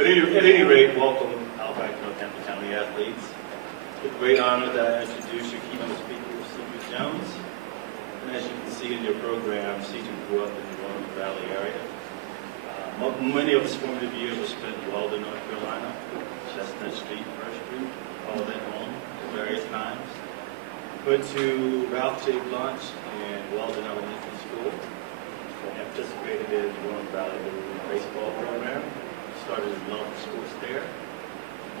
But at any rate, welcome Halifax Northampton County athletes. It's a great honor that I introduce your keynote speaker, Cedric Jones. And as you can see in your program, Cedric grew up in the Roanoke Valley area. Many of his formative years were spent in Weldon, North Carolina, Chestnut Street, First Street, all that home at various times. Went to Ralph J. Blanche and Weldon Elementary School. And participated in the Roanoke Valley baseball program. Started his love for sports there.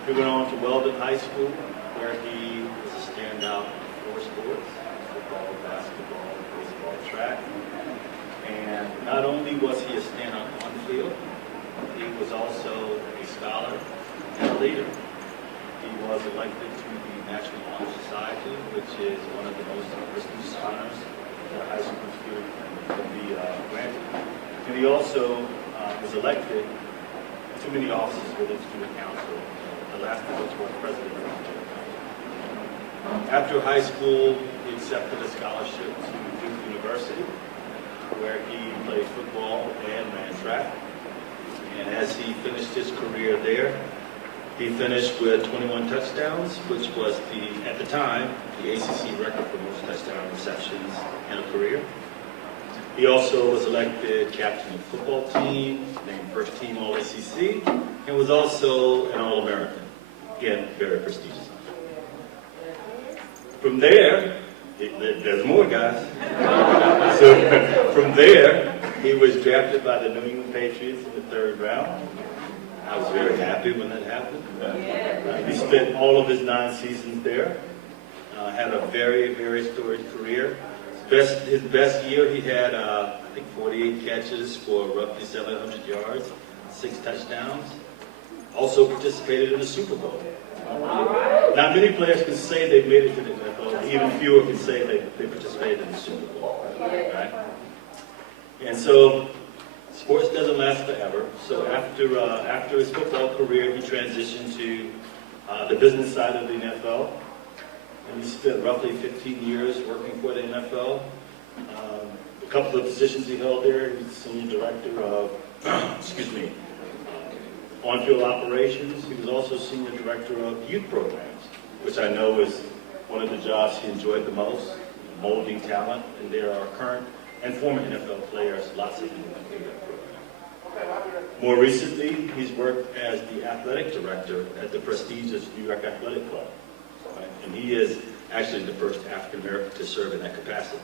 He went on to Weldon High School, where he was a standout in 4 sports: football, basketball, baseball, track. And not only was he a standout on the field, he was also a scholar and a leader. He was elected to the National Honor Society, which is one of the most prestigious honors that a high school student can be granted. And he also was elected to many offices within student council, the last of which was president of the student council. After high school, he accepted a scholarship to Duke University, where he played football and ran track. And as he finished his career there, he finished with 21 touchdowns, which was at the time, the ACC record for most touchdown receptions in a career. He also was elected captain of the football team, named first team All-ACC, and was also an All-American. Again, very prestigious. From there, there's more guys. So from there, he was drafted by the New England Patriots in the 3rd round. I was very happy when that happened. He spent all of his 9 seasons there. Had a very, very storied career. His best year, he had, I think, 48 catches for roughly 700 yards, 6 touchdowns. Also participated in the Super Bowl. Not many players can say they made it to the NFL. Even fewer can say they participated in the Super Bowl. Right? And so, sports doesn't last forever. So after his football career, he transitioned to the business side of the NFL. And he spent roughly 15 years working for the NFL. A couple of positions he held there. He was senior director of, on-field operations. He was also senior director of youth programs, which I know is one of the jobs he enjoyed the most, molding talent. And there are current and former NFL players, lots of them in that program. More recently, he's worked as the athletic director at the prestigious New York Athletic Club. And he is actually the first African American to serve in that capacity.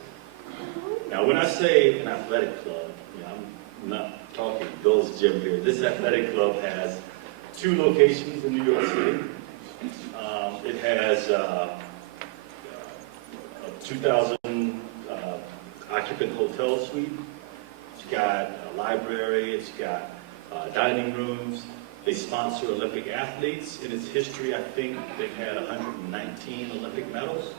Now, when I say an athletic club, I'm not talking Gold's Gym here. This athletic club has 2 locations in New York City. It has a 2,000 occupant hotel suite. It's got a library. It's got dining rooms. They sponsor Olympic athletes. In its history, I think they've had 119 Olympic medals.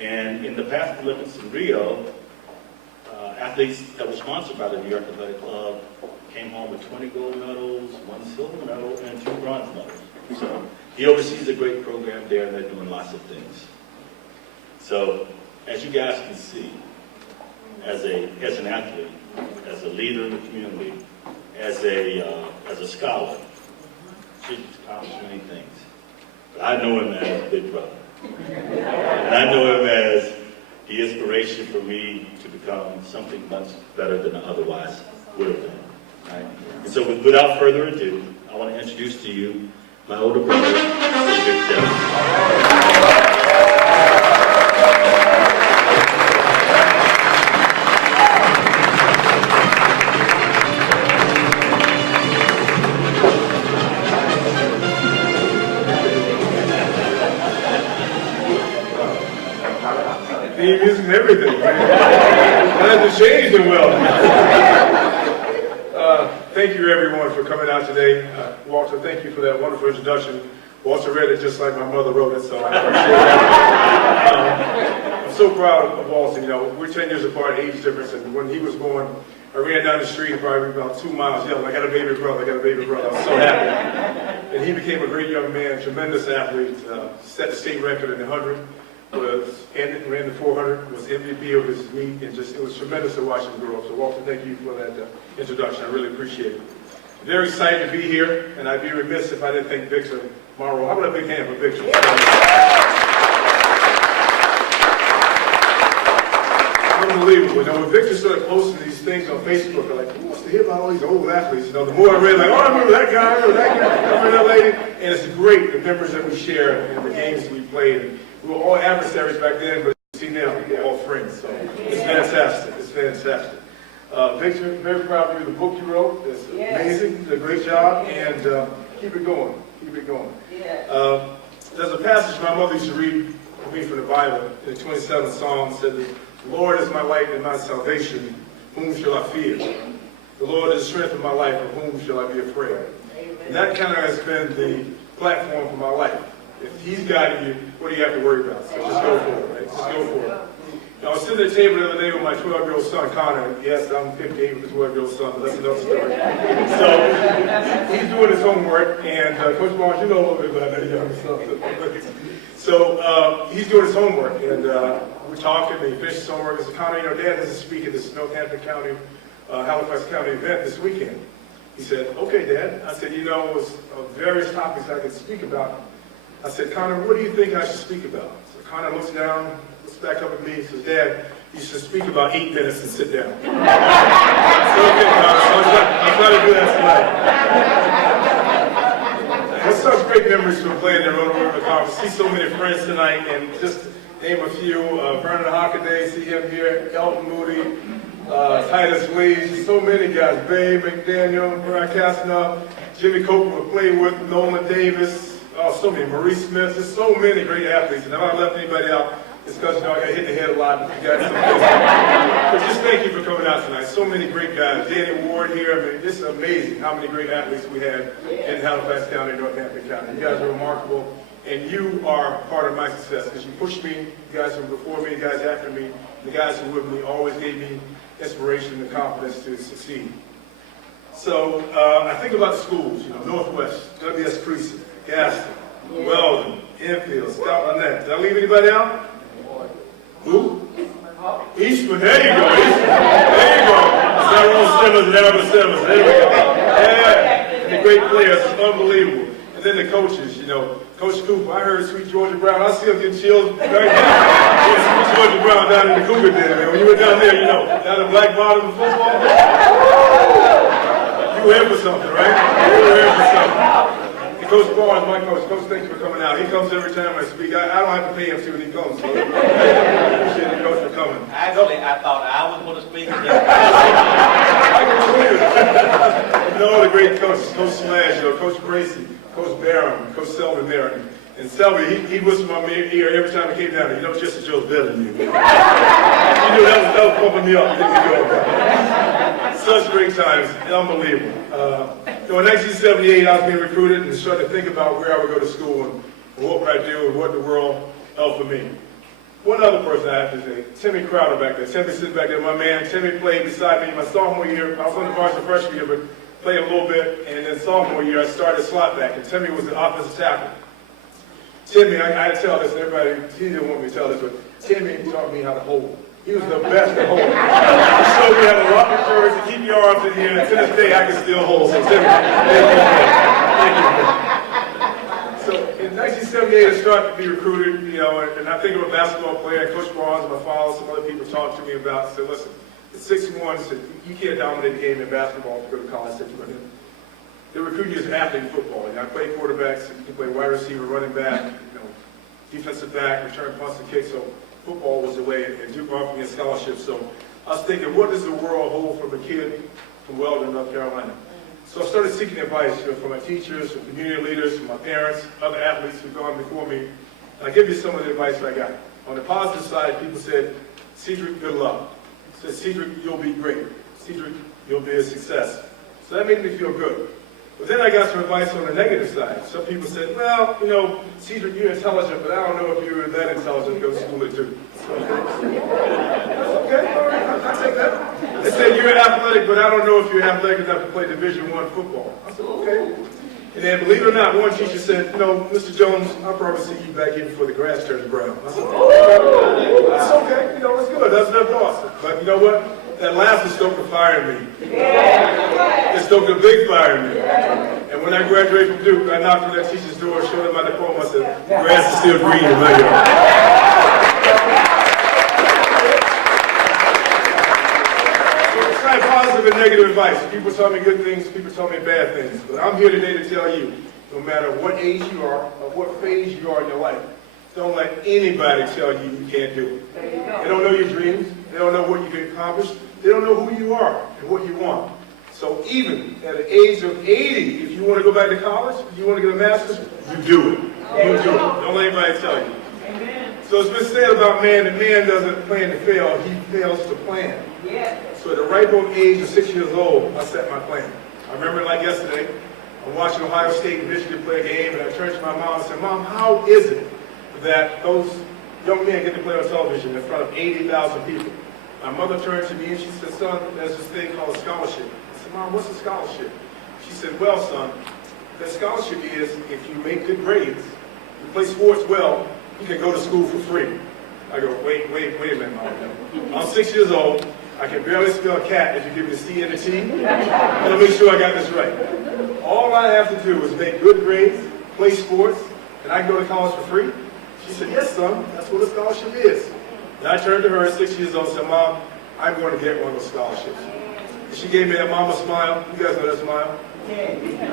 And in the past Olympics in Rio, athletes that were sponsored by the New York Athletic Club came home with 20 gold medals, 1 silver medal, and 2 bronze medals. So he oversees a great program there, and they're doing lots of things. So as you guys can see, as an athlete, as a leader in the community, as a scholar, she's accomplished many things. But I know him as Big Brother. And I know him as the inspiration for me to become something much better than I otherwise would have been. Right? And so without further ado, I want to introduce to you my older brother, Cedric Jones. Theme music and everything. That hasn't changed in well. Thank you everyone for coming out today. Walter, thank you for that wonderful introduction. Walter read it just like my mother wrote it, so I appreciate that. I'm so proud of Walter. You know, we're 10 years apart, age difference, and when he was born, I ran down the street probably about 2 miles yelling, I got a baby brother, I got a baby brother. I was so happy. And he became a great young man, tremendous athlete, set the state record in the 100. Ran the 400, was MVP of his meet, and just it was tremendous to watch him grow up. So Walter, thank you for that introduction. I really appreciate it. Very excited to be here, and I'd be remiss if I didn't thank Victor Morrow. How about a big hand for Victor? Unbelievable. You know, when Victor started posting these things on Facebook, I'm like, who wants to hear about all these old athletes? You know, the more I read, like, oh, I remember that guy, I remember that guy, I remember that lady. And it's great, the memories that we share and the games we played. And we were all adversaries back then, but you see now, we're all friends. So it's fantastic. It's fantastic. Victor, very proud of you. The book you wrote is amazing. You did a great job, and keep it going. Keep it going. There's a passage my mother used to read for me from the Bible in the 27th Psalm. Said, "The Lord is my light and my salvation. Whom shall I fear? The Lord is the strength of my life. Of whom shall I be afraid?" And that kind of has been the platform for my life. If He's guiding you, what do you have to worry about? So just go for it. Right? Just go for it. I was sitting at the table the other day with my 12-year-old son, Connor. Yes, I'm 58 with a 12-year-old son, but that's another story. So he's doing his homework, and Coach Barnes, you know a little bit about that younger son. So he's doing his homework, and we're talking, and he finished his homework. I said, Connor, you know, Dad has to speak at this Northampton County, Halifax County event this weekend. He said, okay, Dad. I said, you know, it was various topics I could speak about. I said, Connor, what do you think I should speak about? So Connor looks down, looks back up at me, and says, Dad, you should speak about 8 minutes and sit down. I said, okay, Connor, I'll try to do that tonight. There's such great memories from playing in Roto River Conference. See so many friends tonight, and just name a few. Vernon Hockaday, see him here, Elton Moody, Titus Lee, so many guys. Bay McDaniel, Brian Casino, Jimmy Copeland played with, Nolan Davis, so many, Maurice Smith, there's so many great athletes. And if I left anybody out, it's because, you know, I got hit in the head a lot. But just thank you for coming out tonight. So many great guys. Danny Ward here. I mean, it's amazing how many great athletes we had in Halifax County, Northampton County. You guys are remarkable, and you are part of my success because you pushed me. The guys who were before me, the guys after me, the guys who were with me always gave me inspiration and confidence to succeed. So I think about the schools, you know, Northwest, WS Precinct, Gaston, Weldon, Enfield, Scotland Net. Did I leave anybody out? Who? Eastman. There you go, Eastman. There you go. Sarah Simmons and Albert Simmons. There we go. Yeah. And the great players. It's unbelievable. And then the coaches, you know. Coach Cooper, I heard Sweet Georgia Brown. I see him getting chills right now. Yeah, Sweet Georgia Brown down in the Cougar Den, man. When you were down there, you know, down in Black Bottom of football. You were here for something, right? You were here for something. Coach Barnes, my coach, thanks for coming out. He comes every time I speak. I don't have to pay him to when he comes. So I appreciate the coach for coming. Actually, I thought I was going to speak. I can know the great coaches, Coach Slash, you know, Coach Gracie, Coach Barham, Coach Selby there. And Selby, he whispered in my ear every time he came down there, you know, Jesse Joe's better than you. You knew that was pumping me up. Such great times, unbelievable. So in 1978, I was being recruited and started to think about where I would go to school and what would I do and what the world held for me. One other person I have to say, Timmy Crowder back there. Timmy sitting back there, my man. Timmy played beside me my sophomore year. I was on the varsity freshman year, but played a little bit. And then sophomore year, I started slot back, and Timmy was the offensive tackle. Timmy, I tell this to everybody, he didn't want me to tell this, but Timmy taught me how to hold. He was the best at holding. He showed me how to lock your courage to keep your arms in here, and to this day, I can still hold. So Timmy, thank you. So in 1978, I started to be recruited, you know, and I think of a basketball player, Coach Barnes, my father, some other people talked to me about, said, listen, at 6'1", said, you can't dominate the game in basketball to go to college. I said, they recruit you as an athlete in football. You know, I play quarterbacks, you can play wide receiver, running back, you know, defensive back, return punts and kicks. So football was the way, and Duke offered me a scholarship. So I was thinking, what does the world hold from a kid from Weldon, North Carolina? So I started seeking advice, you know, from my teachers, from community leaders, from my parents, other athletes who've gone before me. And I give you some of the advice I got. On the positive side, people said, Cedric, good luck. Said, Cedric, you'll be great. Cedric, you'll be a success. So that made me feel good. But then I got some advice on the negative side. Some people said, well, you know, Cedric, you're intelligent, but I don't know if you're that intelligent to go to school at Duke. Okay, all right, I'll take that. They said, you're athletic, but I don't know if you're athletic enough to play Division I football. I said, okay. And then, believe it or not, one teacher said, you know, Mr. Jones, I'll probably see you back here before the grass turns brown. I said, oh, that's okay, you know, it's good, that's awesome. But you know what? That last one stoked a fire in me. It stoked a big fire in me. And when I graduated from Duke, I knocked on that teacher's door, showed him my diploma, I said, the grass is still green in my yard. Positive and negative advice. People tell me good things, people tell me bad things. But I'm here today to tell you, no matter what age you are or what phase you are in your life, don't let anybody tell you you can't do it. They don't know your dreams. They don't know what you can accomplish. They don't know who you are and what you want. So even at the age of 80, if you want to go back to college, if you want to get a master's, you do it. You do it. Don't let anybody tell you. So it's been said about man that man doesn't plan to fail, he fails to plan. So at the ripe old age of 6 years old, I set my plan. I remember it like yesterday. I'm watching Ohio State and Michigan play a game, and I turned to my mom and said, Mom, how is it that those young men get to play on television in front of 80,000 people? My mother turned to me and she said, son, there's this thing called a scholarship. I said, Mom, what's a scholarship? She said, well, son, that scholarship is if you make good grades, you play sports well, you can go to school for free. I go, wait a minute, Mom. I'm 6 years old. I can barely spell cat if you give me the C and the T. I'm going to make sure I got this right. All I have to do is make good grades, play sports, and I can go to college for free. She said, yes, son, that's what a scholarship is. And I turned to her at 6 years old and said, Mom, I'm going to get one of those scholarships. And she gave me that mama smile. You guys know that smile?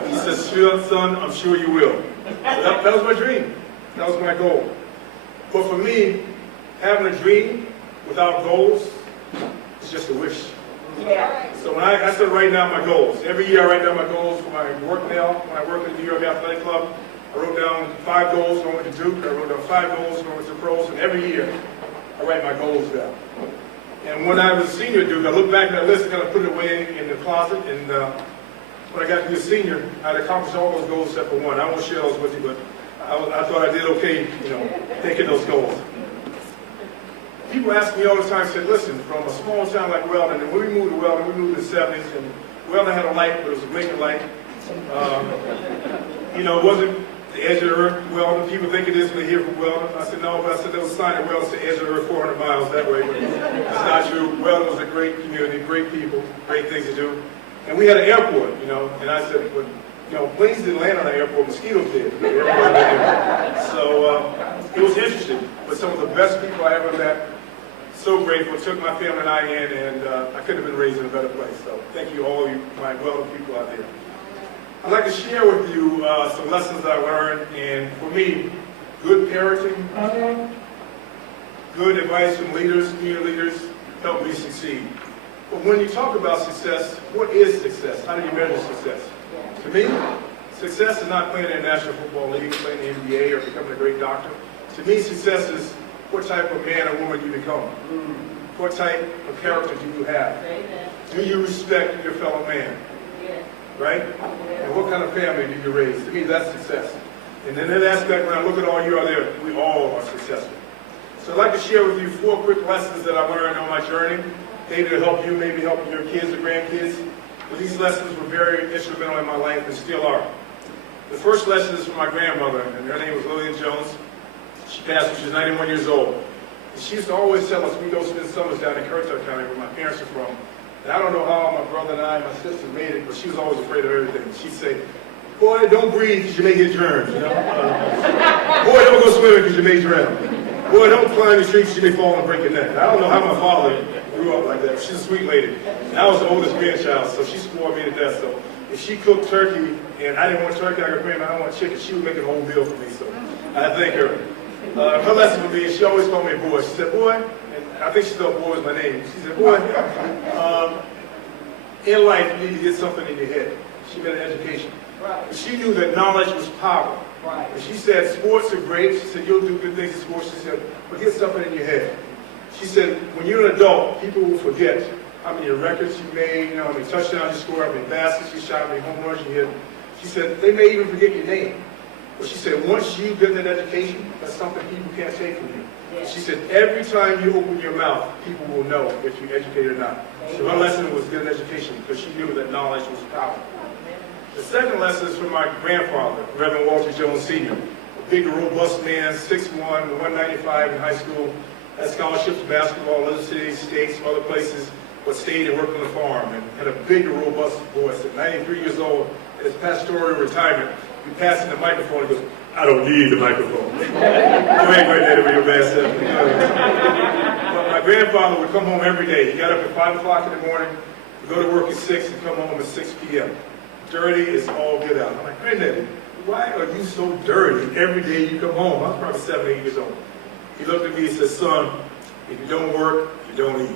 She said, sure, son, I'm sure you will. That was my dream. That was my goal. But for me, having a dream without goals, it's just a wish. So when I start writing down my goals, every year I write down my goals for my work now. When I work at the New York Athletic Club, I wrote down 5 goals when I went to Duke. I wrote down 5 goals when I went to pros. And every year, I write my goals down. And when I was a senior at Duke, I looked back at that list and kind of put it away in the closet. And when I got to be a senior, I'd accomplished all those goals except for one. I won't share those with you, but I thought I did okay, thinking those goals. People ask me all the time, said, listen, from a small town like Weldon, and when we moved to Weldon, we moved in the 70s, and Weldon had a light, but it was a blinking light. It wasn't the edge of the earth, Weldon. People think it is when they hear from Weldon. I said, no, but I said there was a sign at Weldon's the edge of the earth 400 miles that way, but that's not true. Weldon was a great community, great people, great things to do. And we had an airport, and I said, but, planes didn't land on the airport, mosquitoes did. So it was interesting, but some of the best people I ever met, so grateful, took my family and I in, and I couldn't have been raised in a better place. So thank you all you, my Weldon people out there. I'd like to share with you some lessons I learned, and for me, good parenting, good advice from leaders, community leaders, helped me succeed. But when you talk about success, what is success? How do you measure success? To me, success is not playing in the National Football League, playing in the NBA, or becoming a great doctor. To me, success is what type of man or woman you become. What type of character do you have? Do you respect your fellow man? Right? And what kind of family do you raise? To me, that's success. And in that aspect, when I look at all you out there, we all are successful. So I'd like to share with you 4 quick lessons that I learned on my journey. Maybe to help you, maybe help your kids or grandkids. But these lessons were very instrumental in my life and still are. The first lesson is from my grandmother, and her name was Cedric Jones. She passed when she was 91 years old. And she used to always tell us, we go spend summers down in Currituck County where my parents are from. And I don't know how my brother and I and my sister made it, but she was always afraid of everything. She'd say, boy, don't breathe because you may get germs. Boy, don't go swimming because you may drown. Boy, don't climb the tree because you may fall and break your neck. I don't know how my father grew up like that. She's a sweet lady. And I was the oldest grandchild, so she spoiled me to death. So if she cooked turkey and I didn't want turkey, I go, Grandma, I don't want chicken, she would make a whole meal for me. So I thank her. Her lesson for me is she always called me a boy. She said, boy, and I think she thought boy was my name. She said, boy, in life you need to get something in your head. She meant an education. Right. She knew that knowledge was power. Right. And she said, sports are great. She said, you'll do good things in sports. She said, but get something in your head. She said, when you're an adult, people will forget how many records you made, how many touchdowns you scored, how many baskets you shot, how many home runs you hit. She said, they may even forget your name. But she said, once you get that education, that's something people can't take from you. Yes. She said, every time you open your mouth, people will know if you're educated or not. So her lesson was get an education because she knew that knowledge was power. The second lesson is from my grandfather, Reverend Walter Jones Sr., a big, robust man, 6'1", 195 in high school, had scholarships in basketball, other cities, states, other places. but stayed and worked on the farm and had a big, robust voice. At 93 years old, in his pastoral retirement, he passed him the microphone and goes, "I don't need the microphone." You ain't going there to be your bad self. But my grandfather would come home every day. He got up at 5 o'clock in the morning, would go to work at 6 and come home at 6 p.m. Dirty as all get out. I'm like, "Granddaddy, why are you so dirty every day you come home?" I was probably 7, 8 years old. He looked at me and said, "Son, if you don't work, you don't eat."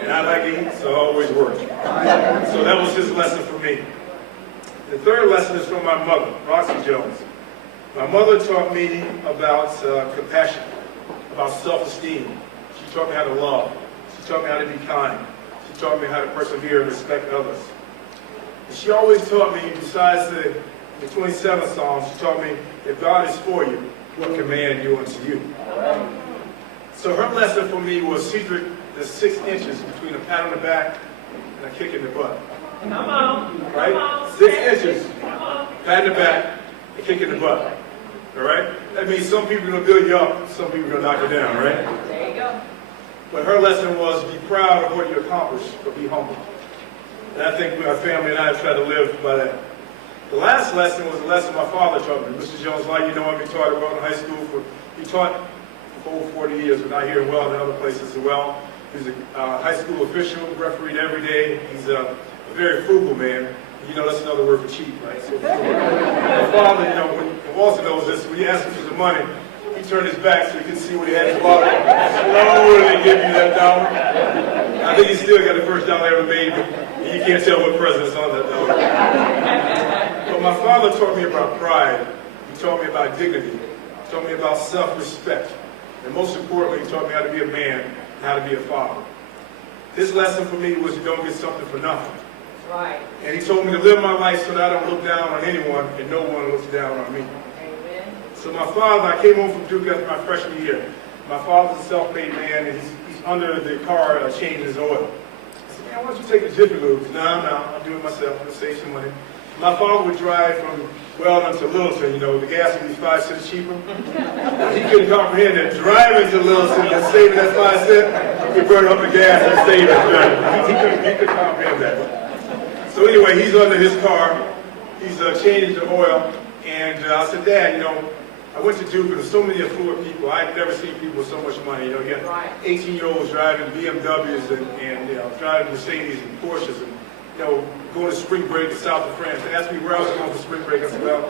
And I like to eat, so I always work. So that was his lesson for me. The third lesson is from my mother, Roxy Jones. My mother taught me about compassion, about self-esteem. She taught me how to love. She taught me how to be kind. She taught me how to persevere and respect others. And she always taught me, besides the 27th Psalm, she taught me, if God is for you, what can man do unto you? So her lesson for me was, Cedric, there's 6 inches between a pat on the back and a kick in the butt. Come on. Right? Come on. 6 inches, Come on. pat in the back, a kick in the butt. All right? That means some people are going to build you up, some people are going to knock you down, right? There you go. But her lesson was, be proud of what you accomplished, but be humble. And I think my family and I have tried to live by that. The last lesson was the lesson my father taught me. Mr. Jones, like you know him, he taught at Weldon High School. He taught for over 40 years, but not here in Weldon and other places as well. He's a high school official, refereed every day. He's a very frugal man. You know, that's another word for cheap, right? So, my father, you know, when Walter knows this, when he asked him for some money, he turned his back so he couldn't see what he had in his wallet. Slowly give you that dollar. I think he still got the first dollar ever made, but you can't tell what president's on that dollar. But my father taught me about pride. He taught me about dignity. He taught me about self-respect. And most importantly, he taught me how to be a man and how to be a father. His lesson for me was, you don't get something for nothing. Right. And he told me to live my life so that I don't look down on anyone and no one looks down on me. Amen. So my father, I came home from Duke after my freshman year. My father's a self-made man, and he's under the car changing his oil. I said, "Man, why don't you take the Jiffy Lube?" No, I'll do it myself. I'll save some money. My father would drive from Weldon to Littleton. You know, the gas would be 5 cents cheaper. He couldn't comprehend that driving to Littleton and saving that 5 cents, he burn up the gas and save it. He couldn't comprehend that. So anyway, he's under his car. He's changing the oil. And I said, "Dad, you know, I went to Duke and there's so many affluent people. I've never seen people with so much money. You know, you got 18-year-olds driving BMWs and you know, driving Mercedes and Porsches and, you know, going to spring break in south of France." They asked me where I was going for spring break. I said, "Well,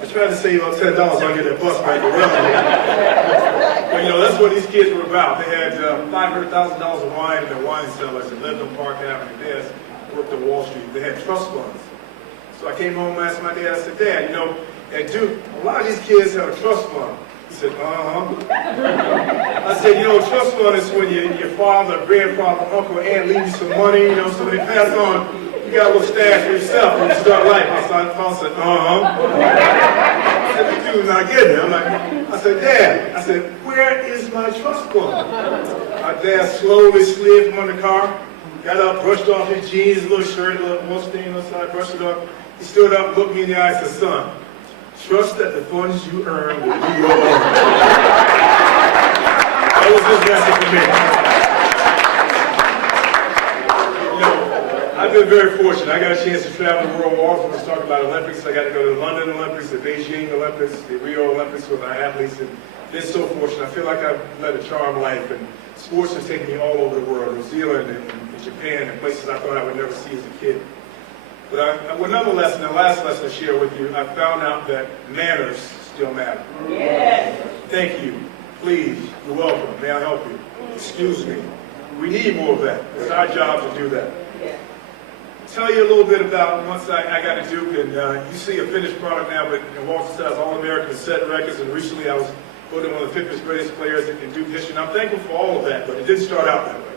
I tried to save about $10 so I can get that bus back to Weldon." But, you know, that's what these kids were about. They had $500,000 of wine in their wine cellars in Lebanon Park Avenue. They had worked on Wall Street. They had trust funds. So I came home and asked my dad, I said, "Dad, you know, at Duke, a lot of these kids have a trust fund." He said, I said, "You know, a trust fund is when your father, grandfather, uncle, aunt leave you some money, you know, so when they pass on, you got a little stash for yourself when you start life." I said, I said, "The dude's not getting it." I said, "Dad," I said, "where is my trust fund?" My dad slowly slid from under the car, got up, brushed off his jeans, little shirt, a little oil stain on the side, brushed it up. He stood up, looked me in the eye, and said, "Son, trust that the funds you earn will be your own." That was his lesson for me. You know, I've been very fortunate. I got a chance to travel the world. Also, was talking about Olympics. I got to go to the London Olympics, the Beijing Olympics, the Rio Olympics with our athletes, and been so fortunate. I feel like I've led a charmed life, and sports has taken me all over the world, New Zealand and Japan, and places I thought I would never see as a kid. But another lesson, the last lesson to share with you, I found out that manners still matter. Yes. Thank you. Please. You're welcome. May I help you? Excuse me. We need more of that. It's our job to do that. Yes. Tell you a little bit about once I got to Duke, and you see a finished product now, but Walter says All-American set records, and recently I was voted one of the 50th greatest players in Duke history, and I'm thankful for all of that, but it didn't start out that way.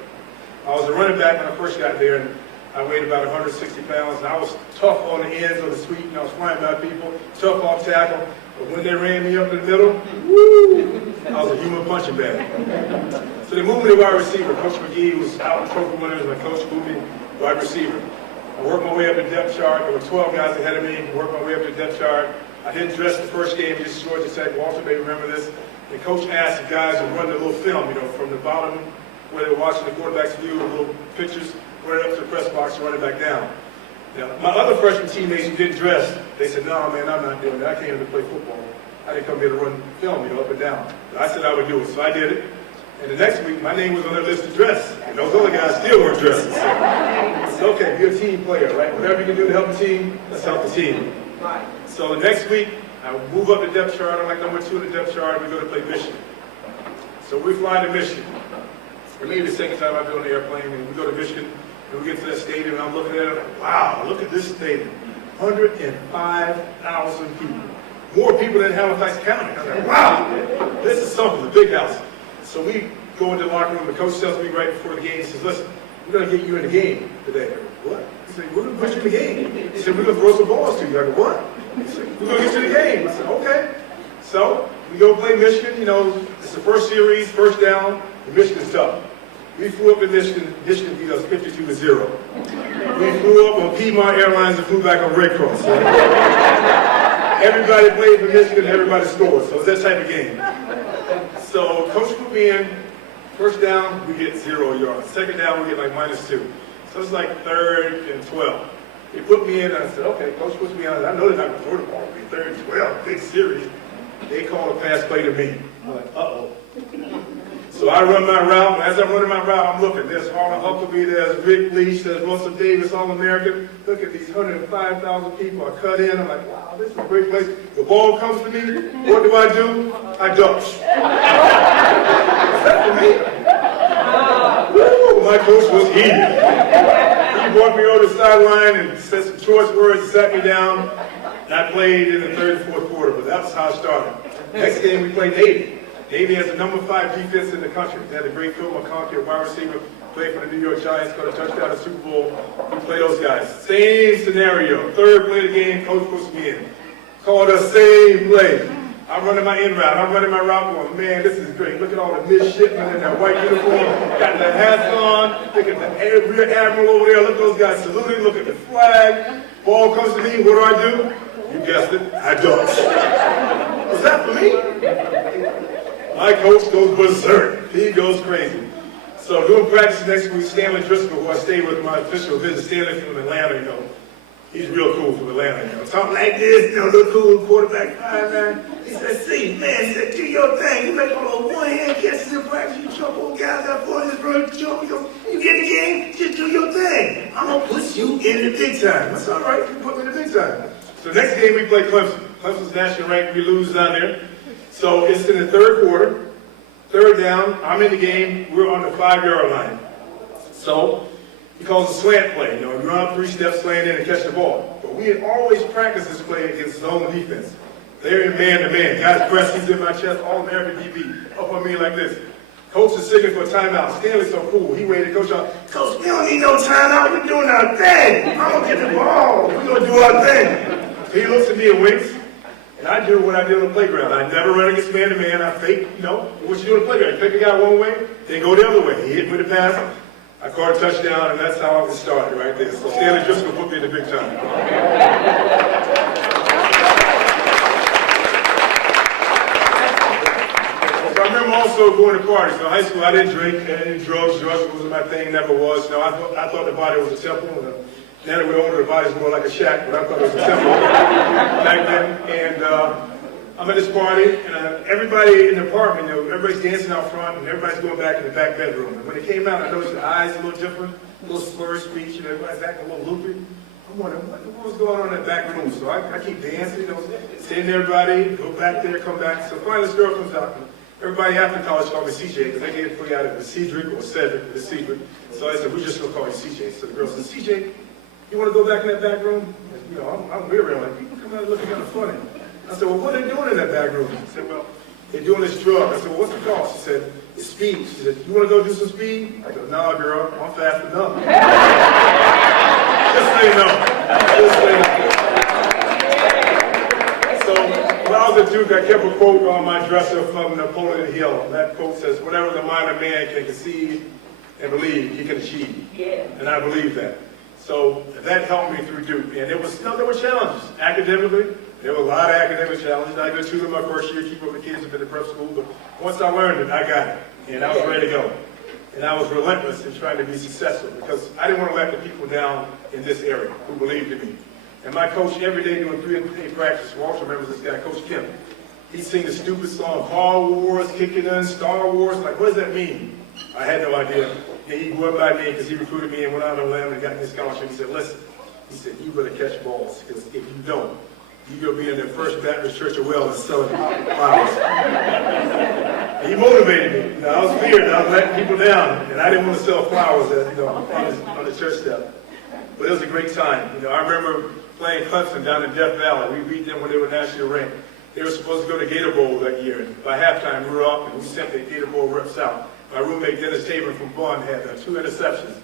I was a running back when I first got there, and I weighed about 160 pounds, and I was tough on the ends of the sweep, and I was flying by people, tough off tackle, but when they ran me up in the middle, woo, I was a human punching bag. So they moved me to wide receiver. Coach McGee was out in trophy winners, my coach moved me wide receiver. I worked my way up the depth chart. There were 12 guys ahead of me, worked my way up the depth chart. I didn't dress the first game, just Georgia Tech. Walter may remember this. The coach asked the guys to run the little film, you know, from the bottom where they're watching the quarterback's view, the little pictures, running up to the press box and running back down. Now, my other freshman teammates who didn't dress, they said, no, man, I'm not doing that. I came here to play football. I didn't come here to run film, up and down. But I said I would do it, so I did it. And the next week, my name was on their list to dress. And those other guys still weren't dressed. So, okay, be a team player, right? Whatever you can do to help the team, let's help the team. Right. So the next week, I move up the depth chart. I'm like number 2 in the depth chart. We go to play Michigan. So we fly to Michigan. For me, the second time I've been on the airplane, and we go to Michigan, and we get to that stadium, and I'm looking at it, like, wow, look at this stadium. 105,000 people. More people than Halifax County. I was like, wow, this is something, a big house. So we go into the locker room, the coach tells me right before the game, he says, listen, we're going to get you in the game today. I go, what? He said, we're going to put you in the game. He said, we're going to throw some balls to you. I go, what? He said, we're going to get you in the game. I said, okay. So we go play Michigan. You know, it's the first series, first down, and Michigan's tough. We flew up to Michigan. Michigan beat us 52-0. We flew up on Piedmont Airlines and flew back on Red Cross. Everybody played for Michigan, everybody scored. So it's that type of game. So coach put me in. First down, we get 0 yards. Second down, we get like -2. So it's like 3rd and 12. They put me in, and I said, okay, coach puts me on. I know they're not going to throw the ball. It'll be 3rd and 12, big series. They call a pass play to me. I'm like, uh-oh. So I run my route, and as I'm running my route, I'm looking. There's Arnold Huckabee, there's Rick Leach, there's Russell Davis, All-American. Look at these 105,000 people. I cut in. I'm like, wow, this is a great place. The ball comes to me. What do? I duck. Is that for me? Woo, my coach was heated. He brought me over the sideline and said some choice words and sat me down. And I played in the 3rd and 4th quarter, but that was how it started. Next game, we played Navy. Navy has the number 5 defense in the country. They had a great Phil McConkey, a wide receiver, played for the New York Giants, got a touchdown in the Super Bowl. We play those guys. Same scenario. 3rd play of the game, coach puts me in. Called us same play. I'm running my in route. I'm running my route going, man, this is great. Look at all the midshipmen in their white uniform, got their hats on. Look at the rear admiral over there. Look at those guys saluting. Look at the flag. Ball comes to me. What do? You guessed it. I duck. Was that for me? My coach goes berserk. He goes crazy. So doing practice next week, Stanley Driscoll, who I stayed with my official visit, Stanley from Atlanta, you know. He's real cool from Atlanta, you know. Talking like this, you know, look cool, quarterback 5'9". He said, see, man, he said, do your thing. You make all those one-hand catches in practice, you jump on guys out for this run, jump. He goes, you get in the game, just do your thing. I'm going to put you in the big time. That's all right, you put me in the big time. So next game we play Clemson. Clemson's national ranked, we lose down there. So it's in the 3rd quarter, 3rd down, I'm in the game, we're on the 5-yard line. So he calls a slant play, you know, you run up 3 steps, slant in and catch the ball. But we had always practiced this play against zone defense. They're in man-to-man. Guys press, he's in my chest, All-American DB, up on me like this. Coach is signaling for a timeout. Stanley's so cool. He waited, coach out, Coach, we don't need no timeout, we're doing our thing. I'm going to get the ball, we're going to do our thing. So he looks at me and winks. And I do what I did on the playground. I never run against man-to-man. I fake, you know, what you do on the playground. You fake a guy one way, then go the other way. He hit me with a pass, I caught a touchdown, and that's how it started right there. So Stanley Driscoll put me in the big time. So I remember also going to parties. In high school, I didn't drink, I didn't do drugs. Drugs wasn't my thing, never was. You know, I thought the body was a temple. Now that we're older, the body's more like a shack, but I thought it was a temple back then. And I'm at this party, and everybody in the apartment, you know, everybody's dancing out front, and everybody's going back in the back bedroom. And when it came out, I noticed the eyes a little different, a little slurred speech, and everybody's acting a little loopy. I'm wondering, what was going on in that back room? So I keep dancing, you know, seeing everybody, go back there, come back. So finally this girl comes out. Everybody after college called me CJ, because they didn't figure out if it was Cedric or Cedric, the secret. So I said, we're just going to call you CJ. So the girl said, CJ, you want to go back in that back room? And, you know, I'm weary. I'm like, people come out looking kind of funny. I said, well, what are they doing in that back room? She said, well, they're doing this drug. I said, well, what's the cost? She said, it's speed. She said, you want to go do some speed? I go, no, girl, I'm fast enough. Just say no. Just say no. So when I was a Duke, I kept a quote on my dresser from Napoleon Hill. That quote says, whatever the mind of man can conceive and believe, he can achieve. Yeah. And I believe that. So that helped me through Duke. And there were challenges. Academically, there were a lot of academic challenges. I did 2 in my first year, keep up with the kids up in the prep school. But once I learned it, I got it. And I was ready to go. And I was relentless in trying to be successful because I didn't want to let the people down in this area who believed in me. And my coach, every day doing 3-day practice, Walter remembers this guy, Coach Kim. He'd sing the stupid song, Star Wars, kicking in, Star Wars. Like, what does that mean? I had no idea. And he grew up by me because he recruited me and went out on a limb and got me a scholarship. He said, listen, he said, you better catch balls because if you don't, you're going to be in the First Baptist Church of Wells selling flowers. And he motivated me. I was feared. I was letting people down. And I didn't want to sell flowers on the church step. But it was a great time. I remember playing Clemson down in Death Valley. We beat them when they were nationally ranked. They were supposed to go to Gator Bowl that year. And by halftime, we were up and we sent the Gator Bowl reps out. My roommate, Dennis Tabor from Bond, had 2 interceptions.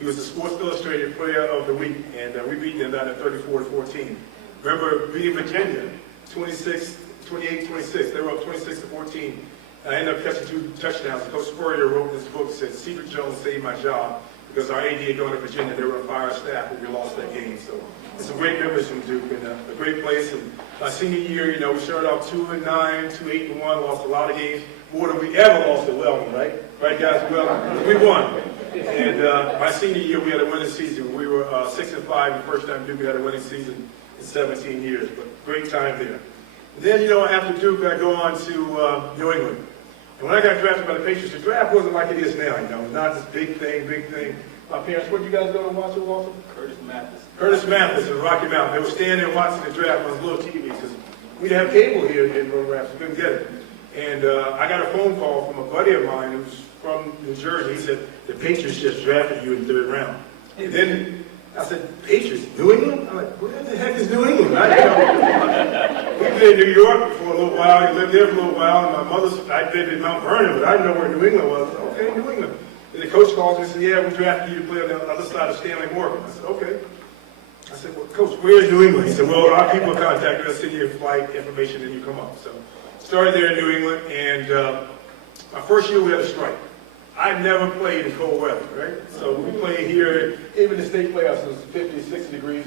He was the Sports Illustrated Player of the Week, and we beat them down at 34-14. Remember beating Virginia, 28-26. They were up 26-14. I ended up catching 2 touchdowns. Coach Spurrier wrote in his book, said, Cedric Jones saved my job because our AD had gone to Virginia. They were on fire staff when we lost that game. So it's some great memories from Duke and a great place. And my senior year, we started off 2-9, 2-8-1, lost a lot of games, more than we ever lost at Weldon, right? Right, guys? Well, we won. And my senior year, we had a winning season. We were 6-5, the first time Duke had a winning season in 17 years. But great time there. And then, after Duke, I go on to New England. And when I got drafted by the Patriots, the draft wasn't like it is now, not this big thing. My parents, what did you guys go to watch it, Walter? Curtis Mathis. Curtis Mathis in Rocky Mountain. They were standing there watching the draft on little TV because we didn't have cable here in Road Rapids. We couldn't get it. And I got a phone call from a buddy of mine who was from New Jersey. He said, the Patriots just drafted you in the 3rd round. And then I said, Patriots, New England? I'm like, where the heck is New England? We've been in New York for a little while. He lived there for a little while. And I lived in Mount Vernon, but I didn't know where New England was. Okay, New England. And the coach calls me and said, yeah, we drafted you to play on the other side of Stanley Morgan. I said, okay. I said, well, Coach, where's New England? He said, well, our people contacted us, send you your flight information, and you come up. So started there in New England, and my first year we had a strike. I never played in cold weather, right? So we played here, even the state playoffs, it was 50, 60 degrees.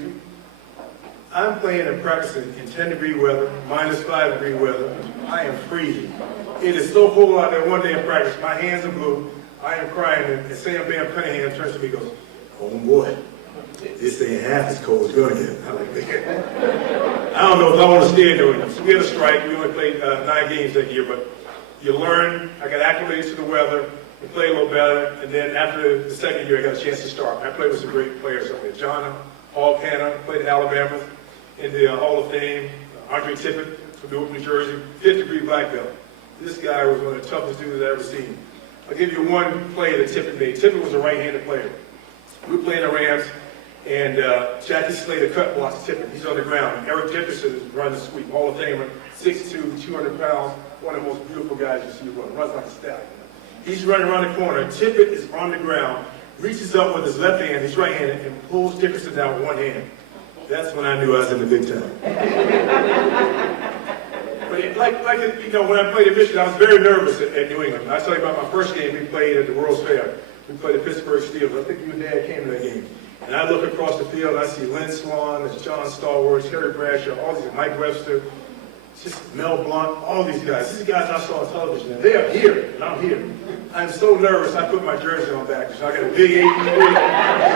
I'm playing and practicing in 10-degree weather, -5-degree weather. I am freezing. It is so cold out there. One day in practice, my hands are blue. I am crying, and Sam Bam Cunningham turns to me and goes, oh boy, this ain't half as cold as it's gonna get. I'm like, I don't know if I want to stay in doing it. So we had a strike. We only played 9 games that year, but you learn. I got acclimated to the weather. We played a little better, and then after the second year, I got a chance to start. I played with some great players up there. John Hall Canna played at Alabama in the Hall of Fame. Andre Tippett from Newark, New Jersey, 5th-degree black belt. This guy was one of the toughest dudes I've ever seen. I'll give you one play that Tippett made. Tippett was a right-handed player. We played the Rams, and Jackie Slater cut blocks Tippett. He's on the ground. Eric Dickerson is running the sweep. Hall of Famer, 6'2", 200 pounds, one of the most beautiful guys you see run. Runs like a stallion. He's running around the corner. Tippett is on the ground, reaches up with his left hand, his right hand, and pulls Dickerson down with one hand. That's when I knew I was in the big time. But when I played at Michigan, I was very nervous at New England. I tell you about my first game we played at the World's Fair. We played the Pittsburgh Steelers. I think you and Dad came to that game. And I look across the field, I see Lynn Swan, there's John Stallworth, Terry Bradshaw, all these, Mike Webster, just Mel Blount, all these guys. These guys I saw on television, and they are here, and I'm here. I'm so nervous, I put my jersey on back. So I got a big 83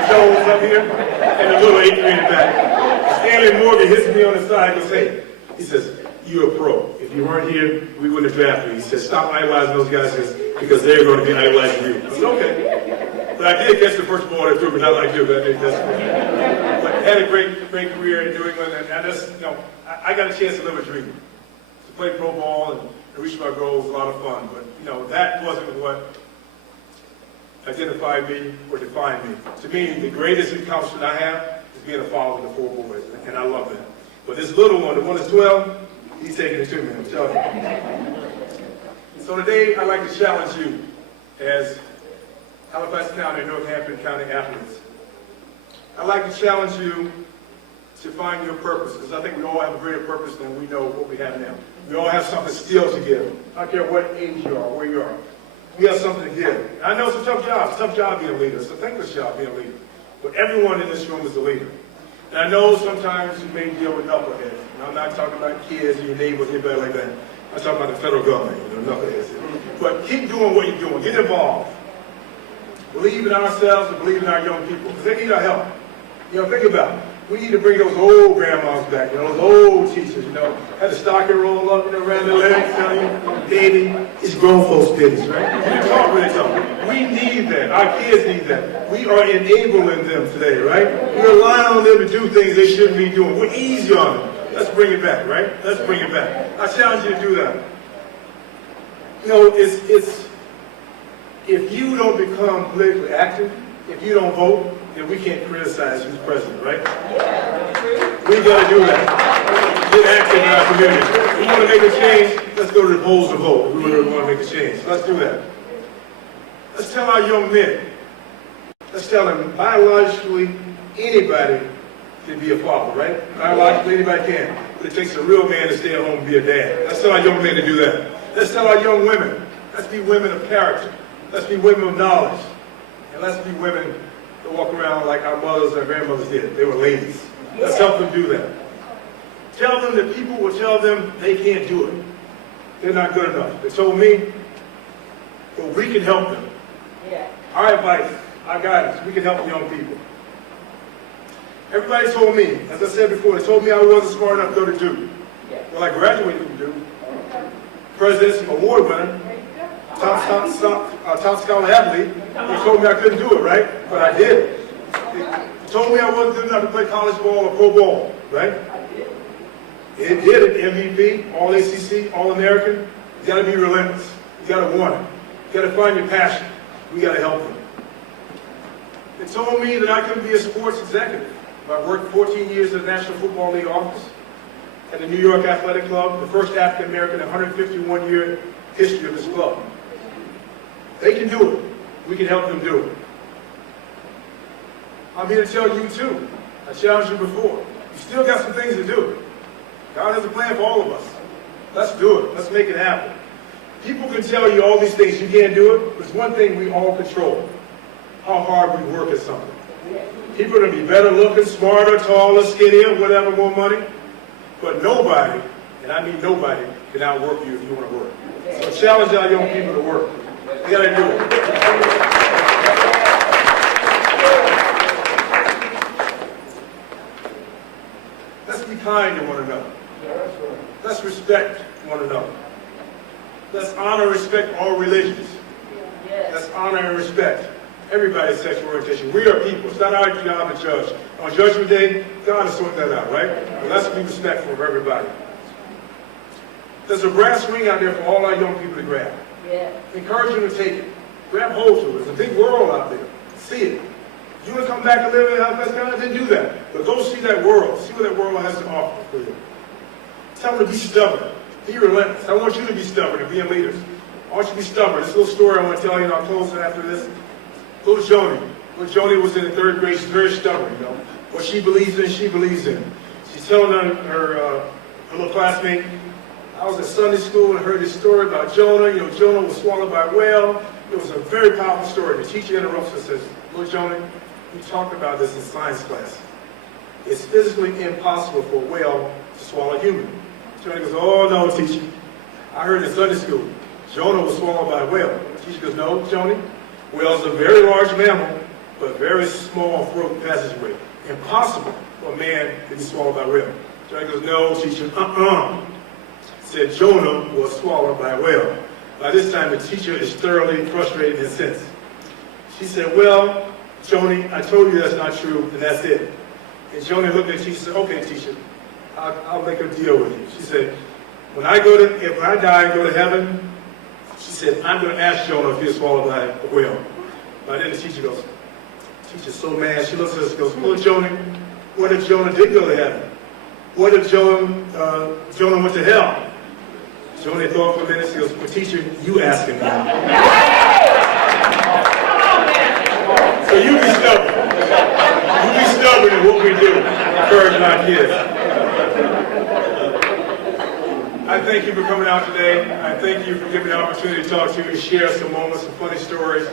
Jones up here, and a little 83 in the back. Stanley Morgan hits me on the side and goes, hey, he says, you're a pro. If you weren't here, we wouldn't have drafted you. He says, stop idolizing those guys because they're going to be idolizing you. I said, okay. But I did catch the first ball that threw, but not like you, but I did catch. But I had a great career in New England, and I just, I got a chance to live a dream. To play pro ball and reach my goals was a lot of fun. But, that wasn't what identified me or defined me. To me, the greatest accomplishment I have is being a father of the 4 boys, and I love that. But this little one, the one that's 12, he's taking it to me, I'm telling you. So today, I'd like to challenge you as Halifax County, Northampton County athletes. I'd like to challenge you to find your purpose, because I think we all have a greater purpose than we know what we have now. We all have something still to give. I don't care what age you are, where you are. We have something to give. I know it's a tough job being a leader. It's a thankless job being a leader. But everyone in this room is a leader. And I know sometimes you may deal with knuckleheads. And I'm not talking about kids and your neighbors, anybody like that. I'm talking about the federal government, knuckleheads. But keep doing what you're doing. Get involved. Believe in ourselves and believe in our young people, because they need our help. Think about it. We need to bring those old grandmas back, those old teachers, had the stocking roll up, around their legs, baby. It's grown folks' business, right? We talk when they talk. We need that. Our kids need that. We are enabling them today, right? We're allowing them to do things they shouldn't be doing. We're easy on them. Let's bring it back, right? Let's bring it back. I challenge you to do that. If you don't become politically active, if you don't vote, then we can't criticize who's president, right? We got to do that. Get active in our community. If we want to make a change, let's go to the polls to vote. If we really want to make a change. Let's do that. Let's tell our young men. Let's tell them biologically anybody can be a father, right? Biologically anybody can. But it takes a real man to stay at home and be a dad. Let's tell our young men to do that. Let's tell our young women. Let's be women of character. Let's be women of knowledge. And let's be women that walk around like our mothers and grandmothers did. They were ladies. Let's help them do that. Tell them that people will tell them they can't do it. They're not good enough. They told me, but we can help them. Our advice, our guidance, we can help young people. Everybody told me, as I said before, they told me I wasn't smart enough to go to Duke. Well, I graduated from Duke. President's Award winner. Top scholar athlete. They told me I couldn't do it, right? But I did. They told me I wasn't good enough to play college ball or pro ball, right? It did it. MVP, All ACC, All American. You got to be relentless. You got to want it. You got to find your passion. We got to help them. They told me that I couldn't be a sports executive. I worked 14 years at the National Football League office at the New York Athletic Club, the first African American in 151-year history of this club. They can do it. We can help them do it. I'm here to tell you too. I challenged you before. You still got some things to do. God has a plan for all of us. Let's do it. Let's make it happen. People can tell you all these things. You can't do it. There's one thing we all control. How hard we work at something. People are going to be better looking, smarter, taller, skinnier, whatever, more money. But nobody, and I mean nobody, can outwork you if you want to work. So challenge our young people to work. You got to do it. Let's be kind to one another. Let's respect one another. Let's honor and respect all religions. Let's honor and respect everybody's sexual orientation. We are people. It's not our job to judge. On Judgment Day, God will sort that out, right? But let's be respectful of everybody. There's a brass ring out there for all our young people to grab. Encourage them to take it. Grab hold to it. There's a big world out there. See it. If you want to come back and live in Halifax County, then do that. But go see that world. See what that world has to offer for you. Tell them to be stubborn. Be relentless. I want you to be stubborn and be leaders. I want you to be stubborn. This little story I want to tell you, and I'll close it after this. Little Joni. Little Joni was in the 3rd grade. She's very stubborn, What she believes in, she believes in. She's telling her little classmate, I was at Sunday school and heard this story about Jonah. Jonah was swallowed by a whale. It was a very powerful story. The teacher interrupts and says, little Jonah, we talked about this in science class. It's physically impossible for a whale to swallow a human. Jonah goes, oh no, teacher. I heard in Sunday school, Jonah was swallowed by a whale. The teacher goes, no, Jonah. Whales are a very large mammal, but very small throat passageway. Impossible for a man to be swallowed by a whale. Jonah goes, no, teacher, Said Jonah was swallowed by a whale. By this time, the teacher is thoroughly frustrated and incensed. She said, well, Joni, I told you that's not true, and that's it. And Joni looked at the teacher and said, okay, teacher, I'll make a deal with you. She said, if I die and go to heaven, she said, I'm going to ask Jonah if he was swallowed by a whale. By then the teacher goes, teacher's so mad. She looks at us and goes, well, Joni, what if Jonah did go to heaven? What if Jonah went to hell? Joni thought for a minute. She goes, well, teacher, you ask him now. So you be stubborn. You be stubborn in what we do. Encouraging our kids. I thank you for coming out today. I thank you for giving me the opportunity to talk to you and share some moments, some funny stories.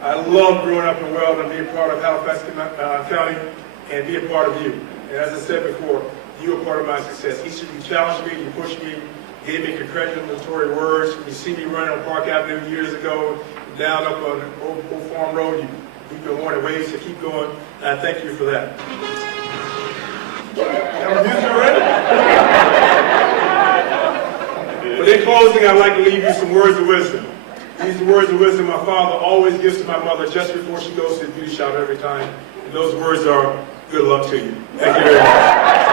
I love growing up in Weldon, being part of Halifax County, and being part of you. And as I said before, you are part of my success. Each of you challenged me, you pushed me, gave me congratulatory words. You see me running on Park Avenue years ago, down up on Old Farm Road. You beat your horn and waves to keep going. And I thank you for that. That was music already? But in closing, I'd like to leave you some words of wisdom. These are words of wisdom my father always gives to my mother just before she goes to the beauty shop every time. And those words are, good luck to you. Thank you very much.